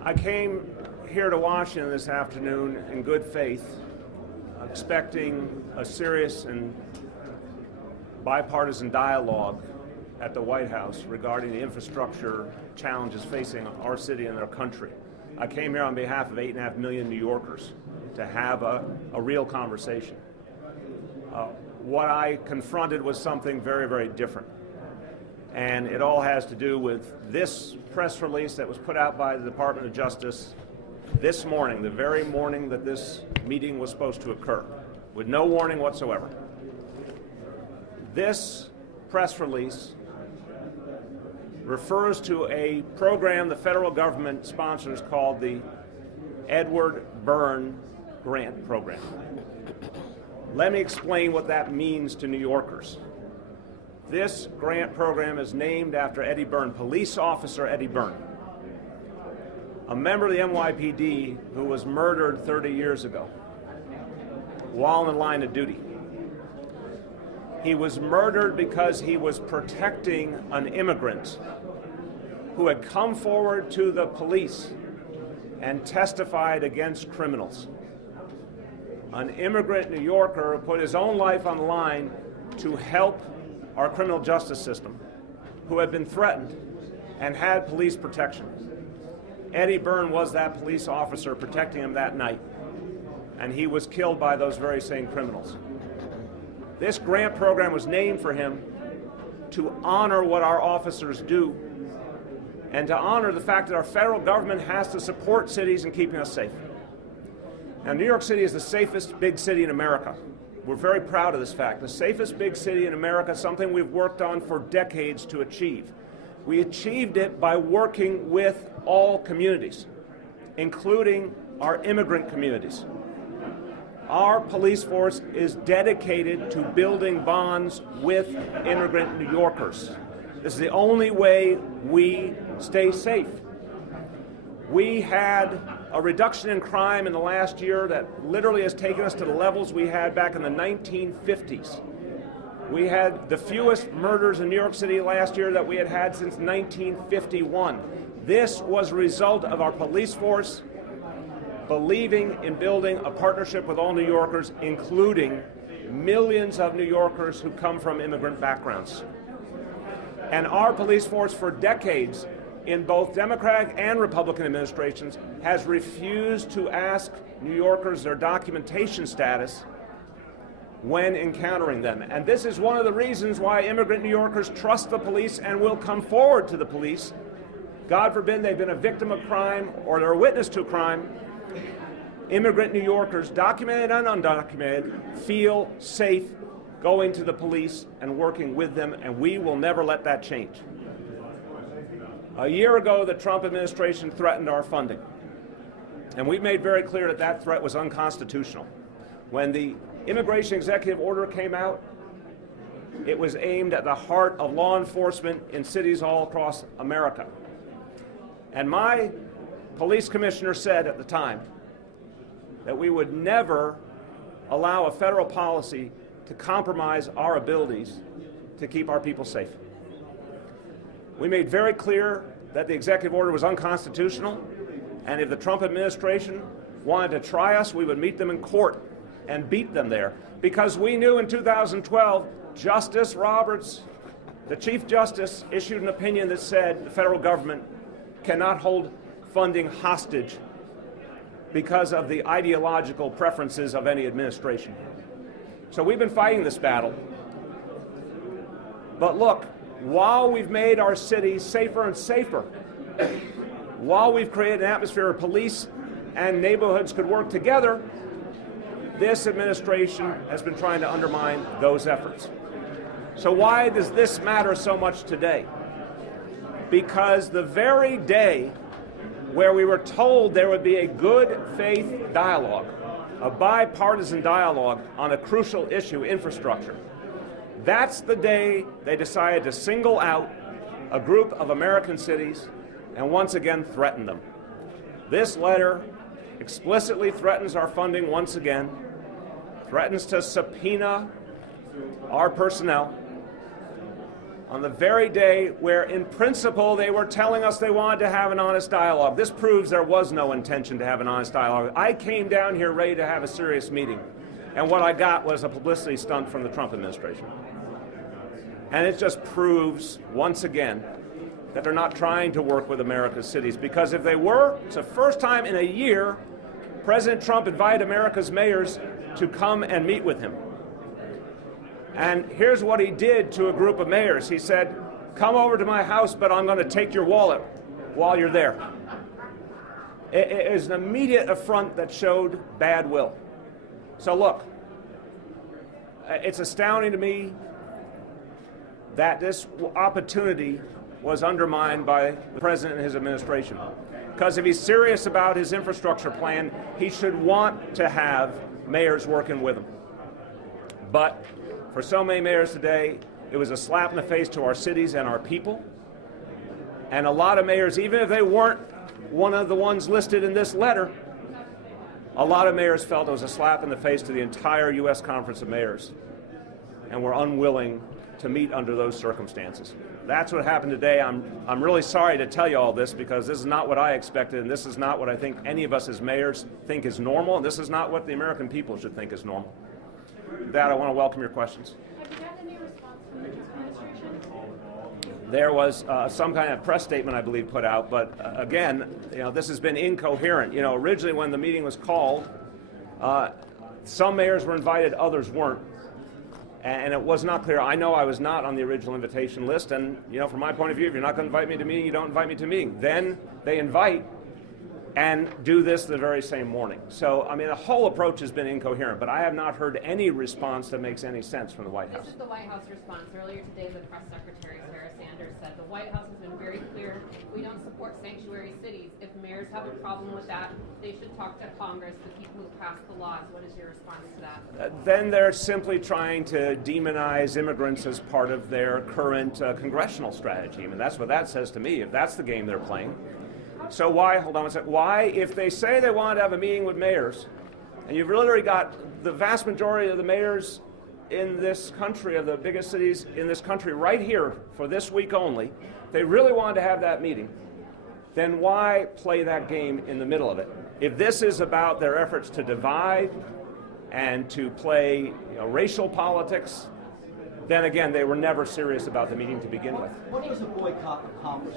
I came here to Washington this afternoon in good faith, expecting a serious and bipartisan dialogue at the White House regarding the infrastructure challenges facing our city and our country. I came here on behalf of 8.5 million New Yorkers to have a real conversation. What I confronted was something very, very different. And it all has to do with this press release that was put out by the Department of Justice this morning, the very morning that this meeting was supposed to occur, with no warning whatsoever. This press release refers to a program the federal government sponsors called the Edward Byrne Grant Program. Let me explain what that means to New Yorkers. This grant program is named after Eddie Byrne, police officer Eddie Byrne, a member of the NYPD who was murdered 30 years ago while in the line of duty. He was murdered because he was protecting an immigrant who had come forward to the police and testified against criminals. An immigrant New Yorker who put his own life on the line to help our criminal justice system, who had been threatened and had police protection. Eddie Byrne was that police officer protecting him that night, and he was killed by those very same criminals. This grant program was named for him to honor what our officers do and to honor the fact that our federal government has to support cities in keeping us safe. Now, New York City is the safest big city in America. We're very proud of this fact. The safest big city in America is something we've worked on for decades to achieve. We achieved it by working with all communities, including our immigrant communities. Our police force is dedicated to building bonds with immigrant New Yorkers. This is the only way we stay safe. We had a reduction in crime in the last year that literally has taken us to the levels we had back in the 1950s. We had the fewest murders in New York City last year that we had had since 1951. This was a result of our police force believing in building a partnership with all New Yorkers, including millions of New Yorkers who come from immigrant backgrounds. And our police force for decades, in both Democratic and Republican administrations, has refused to ask New Yorkers their documentation status when encountering them. And this is one of the reasons why immigrant New Yorkers trust the police and will come forward to the police. God forbid they've been a victim of crime or they're a witness to a crime. Immigrant New Yorkers, documented and undocumented, feel safe going to the police and working with them, and we will never let that change. A year ago, the Trump administration threatened our funding, and we made very clear that that threat was unconstitutional. When the immigration executive order came out, it was aimed at the heart of law enforcement in cities all across America. And my police commissioner said at the time that we would never allow a federal policy to compromise our abilities to keep our people safe. We made very clear that the executive order was unconstitutional, and if the Trump administration wanted to try us, we would meet them in court and beat them there, because we knew in 2012, Justice Roberts, the Chief Justice, issued an opinion that said the federal government cannot hold funding hostage because of the ideological preferences of any administration. So we've been fighting this battle. But look, while we've made our city safer and safer, while we've created an atmosphere where police and neighborhoods could work together, this administration has been trying to undermine those efforts. So why does this matter so much today? Because the very day where we were told there would be a good faith dialogue, a bipartisan dialogue on a crucial issue, infrastructure, that's the day they decided to single out a group of American cities and once again threaten them. This letter explicitly threatens our funding once again, threatens to subpoena our personnel, on the very day where, in principle, they were telling us they wanted to have an honest dialogue. This proves there was no intention to have an honest dialogue. I came down here ready to have a serious meeting, and what I got was a publicity stunt from the Trump administration. And it just proves, once again, that they're not trying to work with America's cities, because if they were, it's the first time in a year President Trump invited America's mayors to come and meet with him. And here's what he did to a group of mayors. He said, come over to my house, but I'm going to take your wallet while you're there. It is an immediate affront that showed bad will. So look, it's astounding to me that this opportunity was undermined by the president and his administration. Because if he's serious about his infrastructure plan, he should want to have mayors working with him. But for so many mayors today, it was a slap in the face to our cities and our people. And a lot of mayors, even if they weren't one of the ones listed in this letter, a lot of mayors felt it was a slap in the face to the entire U.S. Conference of Mayors and were unwilling to meet under those circumstances. That's what happened today. I'm really sorry to tell you all this, because this is not what I expected, and this is not what I think any of us as mayors think is normal, and this is not what the American people should think is normal. With that, I want to welcome your questions. Have you gotten any response from the Trump administration? There was some kind of press statement, I believe, put out, but again, this has been incoherent. Originally when the meeting was called, some mayors were invited, others weren't. And it was not clear. I know I was not on the original invitation list, and from my point of view, if you're not going to invite me to a meeting, you don't invite me to a meeting. Then they invite and do this the very same morning. So, the whole approach has been incoherent, but I have not heard any response that makes any sense from the White House. This is the White House response. Earlier today, the press secretary, Sarah Sanders, said the White House has been very clear. We don't support sanctuary cities. If mayors have a problem with that, they should talk to Congress, the people who passed the laws. What is your response to that? Then they're simply trying to demonize immigrants as part of their current congressional strategy. That's what that says to me, if that's the game they're playing. So why, hold on one second, why, if they say they want to have a meeting with mayors, and you've literally got the vast majority of the mayors in this country, of the biggest cities in this country right here for this week only, if they really wanted to have that meeting, then why play that game in the middle of it? If this is about their efforts to divide and to play racial politics, then again, they were never serious about the meeting to begin with. What does a boycott accomplish?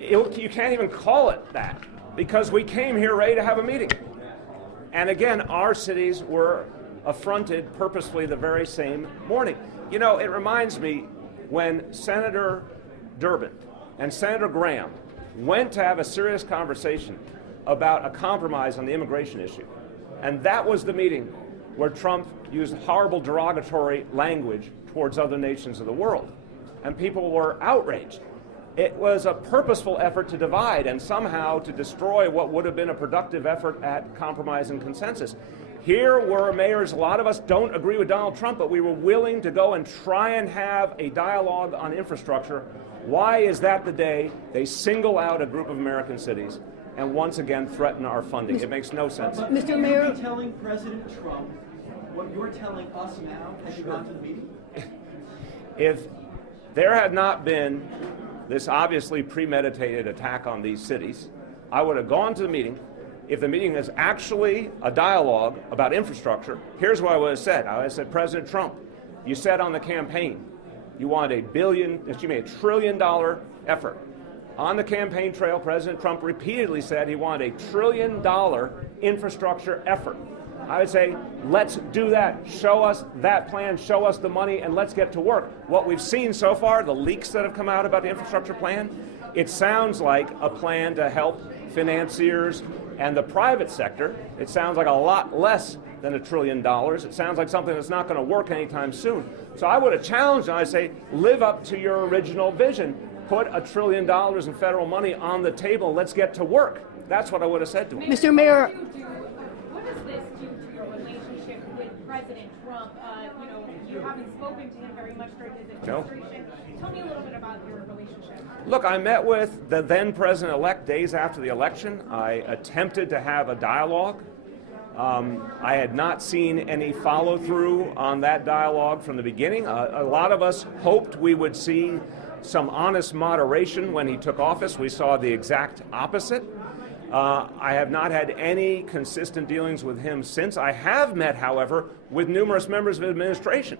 You can't even call it that, because we came here ready to have a meeting. And again, our cities were affronted purposefully the very same morning. It reminds me when Senator Durbin and Senator Graham went to have a serious conversation about a compromise on the immigration issue. And that was the meeting where Trump used horrible derogatory language towards other nations of the world. And people were outraged. It was a purposeful effort to divide and somehow to destroy what would have been a productive effort at compromise and consensus. Here were mayors, a lot of us don't agree with Donald Trump, but we were willing to go and try and have a dialogue on infrastructure. Why is that the day they single out a group of American cities and once again threaten our funding? It makes no sense. Mr. Mayor, you're telling President Trump what you're telling us now as you gone to the meeting? If there had not been this obviously premeditated attack on these cities, I would have gone to the meeting. If the meeting is actually a dialogue about infrastructure, here's what I would have said. I would have said, President Trump, you said on the campaign you wanted a trillion dollar effort. On the campaign trail, President Trump repeatedly said he wanted a $1 trillion infrastructure effort. I would say, let's do that. Show us that plan, show us the money, and let's get to work. What we've seen so far, the leaks that have come out about the infrastructure plan, it sounds like a plan to help financiers and the private sector. It sounds like a lot less than $1 trillion. It sounds like something that's not going to work anytime soon. So I would have challenged them. I'd say, live up to your original vision. Put $1 trillion in federal money on the table. Let's get to work. That's what I would have said to him. Mr. Mayor, what does this do to your relationship with President Trump? You haven't spoken to him very much during his administration. No. Tell me a little bit about your relationship. Look, I met with the then president-elect days after the election. I attempted to have a dialogue. I had not seen any follow-through on that dialogue from the beginning. A lot of us hoped we would see some honest moderation when he took office. We saw the exact opposite. I have not had any consistent dealings with him since. I have met, however, with numerous members of his administration.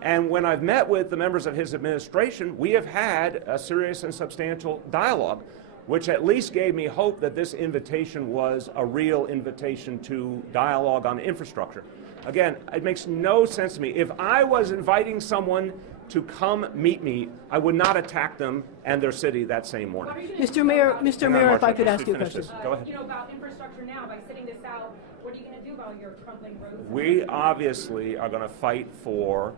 And when I've met with the members of his administration, we have had a serious and substantial dialogue, which at least gave me hope that this invitation was a real invitation to dialogue on infrastructure. Again, it makes no sense to me. If I was inviting someone to come meet me, I would not attack them and their city that same morning. Mr. Mayor, if I could ask you a question. Go ahead. You know, about infrastructure now, by sitting this out, what are you going to do about your crumbling roads? We obviously are going to fight for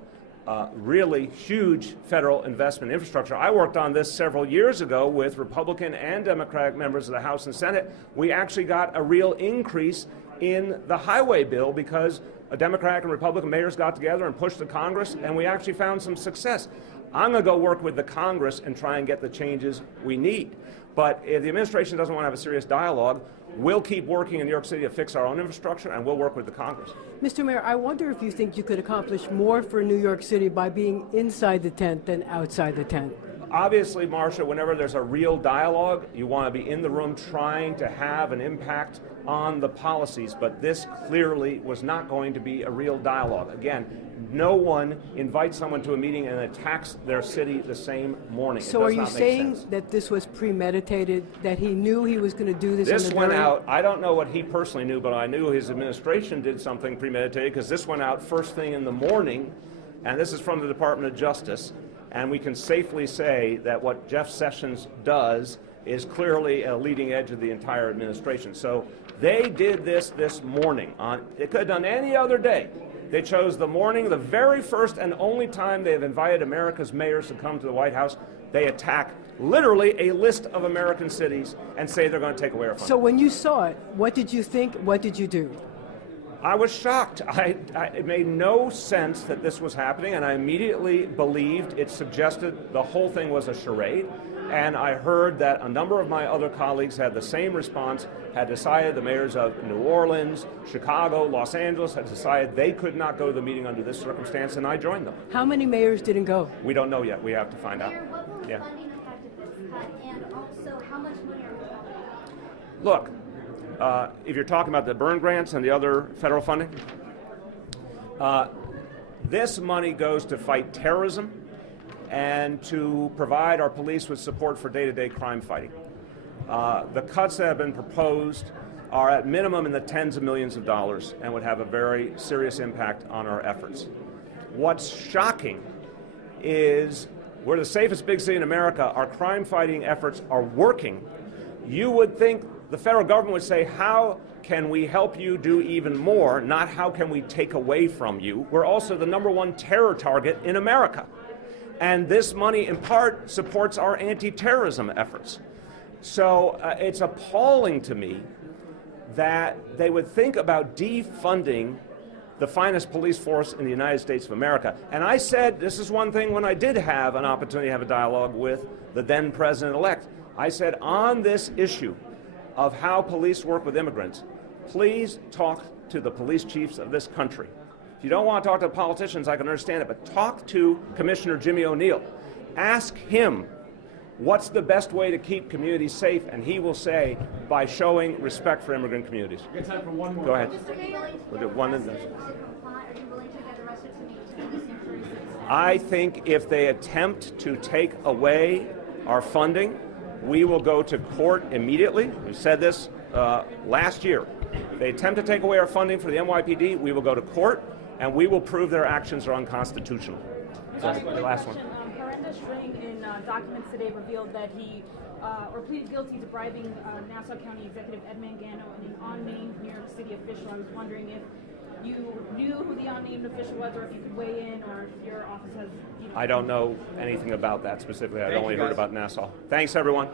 really huge federal investment in infrastructure. I worked on this several years ago with Republican and Democratic members of the House and Senate. We actually got a real increase in the highway bill because a Democratic and Republican mayors got together and pushed the Congress, and we actually found some success. I'm going to go work with the Congress and try and get the changes we need. But if the administration doesn't want to have a serious dialogue, we'll keep working in New York City to fix our own infrastructure, and we'll work with the Congress. Mr. Mayor, I wonder if you think you could accomplish more for New York City by being inside the tent than outside the tent. Obviously, Marcia, whenever there's a real dialogue, you want to be in the room trying to have an impact on the policies, but this clearly was not going to be a real dialogue. Again, no one invites someone to a meeting and attacks their city the same morning. So are you saying that this was premeditated, that he knew he was going to do this? This went out, I don't know what he personally knew, but I knew his administration did something premeditated because this went out first thing in the morning, and this is from the Department of Justice. And we can safely say that what Jeff Sessions does is clearly a leading edge of the entire administration. So they did this morning. They could have done any other day. They chose the morning, the very first and only time they have invited America's mayors to come to the White House. They attack literally a list of American cities and say they're going to take away our funding. So when you saw it, what did you think? What did you do? I was shocked. It made no sense that this was happening, and I immediately believed it suggested the whole thing was a charade. And I heard that a number of my other colleagues had the same response, had decided, the mayors of New Orleans, Chicago, Los Angeles, had decided they could not go to the meeting under this circumstance, and I joined them. How many mayors didn't go? We don't know yet. We have to find out. Mayor, what will the funding effect of this cut, and also how much money are we talking about? Look, if you're talking about the Byrne grants and the other federal funding, this money goes to fight terrorism and to provide our police with support for day-to-day crime fighting. The cuts that have been proposed are at minimum in the tens of millions of dollars and would have a very serious impact on our efforts. What's shocking is we're the safest big city in America. Our crime-fighting efforts are working. You would think the federal government would say, how can we help you do even more, not how can we take away from you. We're also the #1 terror target in America. And this money, in part, supports our anti-terrorism efforts. So it's appalling to me that they would think about defunding the finest police force in the United States of America. And I said, this is one thing when I did have an opportunity to have a dialogue with the then president-elect. I said, on this issue of how police work with immigrants, please talk to the police chiefs of this country. If you don't want to talk to the politicians, I can understand it, but talk to Commissioner Jimmy O'Neill. Ask him what's the best way to keep communities safe, and he will say, by showing respect for immigrant communities. We have time for one more. Go ahead. Are you willing to We'll get do one arrested and to comply? Are you willing to get arrested to maintain the sanctuary cities? I think if they attempt to take away our funding, we will go to court immediately. We said this last year. If they attempt to take away our funding for the NYPD, we will go to court, and we will prove their actions are unconstitutional. The last one. Horrendous string in documents today revealed that he pleaded guilty to bribing Nassau County Executive Ed Mangano and an unnamed New York City official. I was wondering if you knew who the unnamed official was, or if you could weigh in, or if your office has... I don't know anything about that specifically. I've only heard about Nassau. Thanks, everyone.